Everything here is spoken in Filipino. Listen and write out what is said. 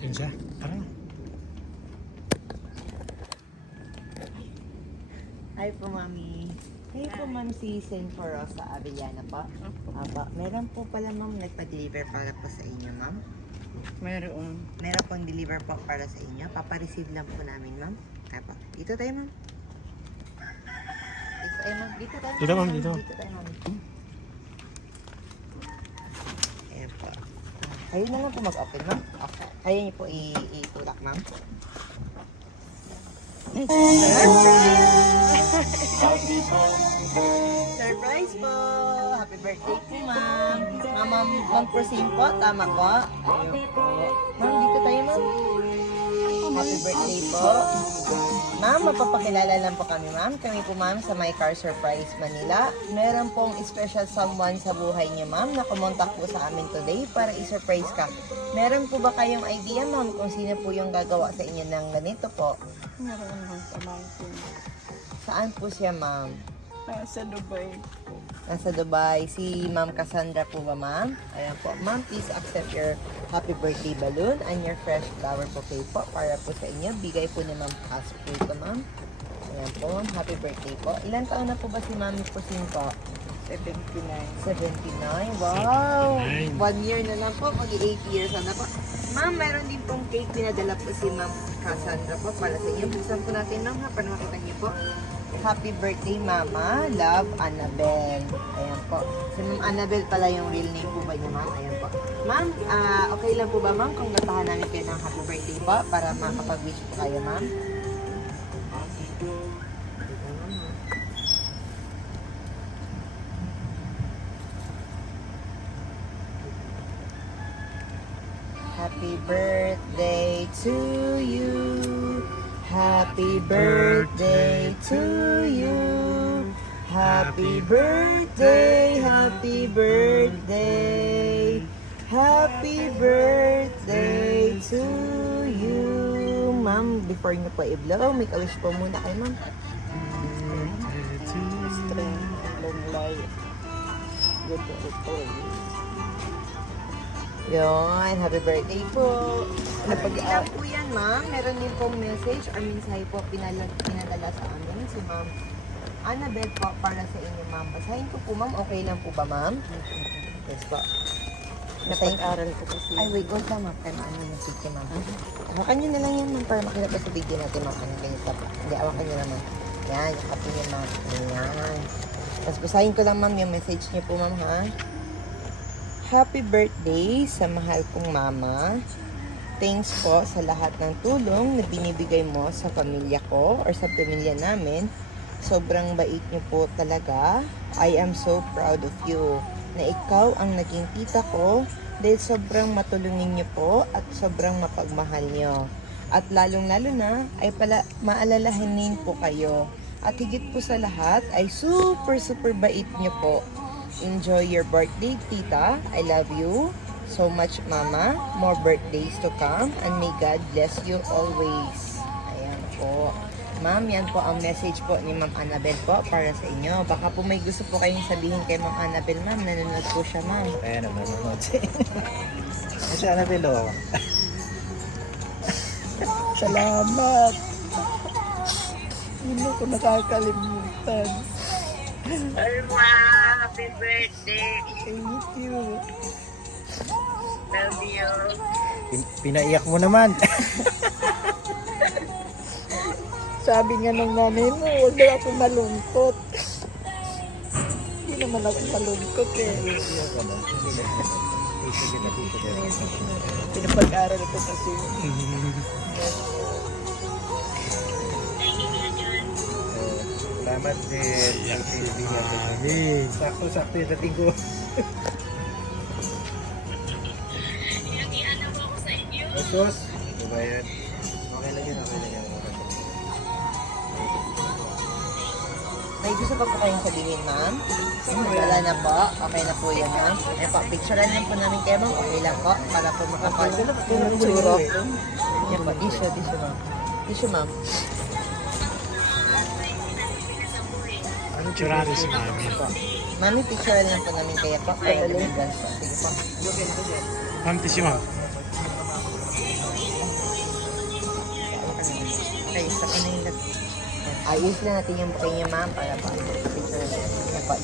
Yun siya. Tara. Hi po, Mami. Hey po, Ma'am, si Senforosa Avellana po. Aba, meron po pala, Ma'am, nagpa-deliver para po sa inyo, Ma'am. Meron. Meron pong deliver po para sa inyo. Papareceive lang po namin, Ma'am. Kaya po. Dito tayo, Ma'am. Dito tayo, Ma'am. Dito tayo, Dito, Ma'am, dito. Dito tayo, Ma'am. Ayan po. Kayo na lang po mag-open, Ma'am. Okay. Kayo niyo po itulak, Ma'am. Surprise po! Happy birthday po, ma'am. Ma'am Prosim po, tama po? Ayun po. Ma'am, dito tayo, ma'am. Happy birthday po. Ma'am, mapapakilala lang po kami, ma'am. Kami po, ma'am, sa My Car Surprise Manila. Meron pong special someone sa buhay niyo, ma'am, na kumontak po sa amin today para i-surprise ka. Meron po ba kayong idea, ma'am, kung sino po yung gagawa sa inyo ng ganito po? Meron akong pamangkin. Saan po siya, ma'am? Sa Dubai. Nasa Dubai. Si Ma'am Cassandra po ba, ma'am? Ayan po. Ma'am, please accept your happy birthday balloon and your fresh flower bouquet po para po sa inyo. Bigay po ni Ma'am Cass po ito, ma'am. Ayan po. Happy birthday po. Ilan taon na po ba si Mami Pusin po? 79. 79. Wow! 79. 1 year na lang po. Mag-8 years na po. Ma'am, meron din pong cake pinadala po si Ma'am Cassandra po para sa inyo. Buksan po natin, ma'am, ha, para makita niyo po. Happy birthday, Mama. Love, Annabelle. Ayan po. Si Ma'am Annabelle pala yung real name po ba niya, ma'am? Ayan po. Ma'am, okay lang po ba, ma'am, kung natahan namin kayo ng happy birthday po para makapag-wish po kayo, ma'am? Happy birthday to you. Happy birthday to you. Happy birthday, happy birthday. Happy birthday to you. Ma'am, before nyo po i-blow, make a wish po muna kayo, ma'am. Strength, long life. Good health. Yun, happy birthday po. Napag-iap po yan, ma'am. Meron din pong message or mensahe po pinadala sa amin si Ma'am Annabelle po para sa inyo, ma'am. Basahin ko po, ma'am. Okay lang po ba, ma'am? Yes po. Napag-aral ko kasi. Ay, wait. Wait lang, ma'am. Kaya maano yung video, ma'am. Hawakan nyo na lang yan, ma'am, para makita pa sa video natin, ma'am. Ano ganito po. Hindi, hawakan nyo naman. Yan, yakapin nyo, ma'am. Ayan. Tapos basahin ko lang, ma'am, yung message nyo po, ma'am, ha? Happy birthday sa mahal kong mama. Thanks po sa lahat ng tulong na binibigay mo sa pamilya ko or sa pamilya namin. Sobrang bait niyo po talaga. I am so proud of you na ikaw ang naging tita ko dahil sobrang matulungin niyo po at sobrang mapagmahal niyo. At lalong-lalo na ay maalalahanin po kayo. At higit po sa lahat ay super bait niyo po. Enjoy your birthday, tita. I love you so much, mama. More birthdays to come and may God bless you always. Ayan po. Ma'am, yan po ang message po ni Ma'am Annabelle po para sa inyo. Baka po may gusto po kayong sabihin kay Ma'am Annabelle, ma'am. Nanonood po siya, ma'am. Ayan ang nanonood siya. Ay, siya na bilo. Salamat. Hindi ko nakakalimutan. Alma, happy birthday. Thank you. Love you. Pinaiyak mo naman. Sabi nga ng nanay mo, huwag daw ako malungkot. Hindi naman ako malungkot eh. Pinapag-aral ko kasi. Salamat din. Sakto-sakto yung dating ko. Yung i-alam ako sa inyo. Sos. Diba yan? Okay lang yan. May gusto pa po kayong sabihin, ma'am? Wala na po. Okay na po yan, ma'am. Ayan po, picturean lang po namin kayo, ma'am. Okay lang po. Para po makapal. Tsuro. Yan po, tissue, ma'am. Tissue, ma'am. Anong tsurato si Mami? Mami, picturean lang po namin kayo po. Para lumigan po. Sige po. Ma'am, tissue, ma'am. Ayos na yung ayos na natin yung booking niya, ma'am, para pa picture. Diyan po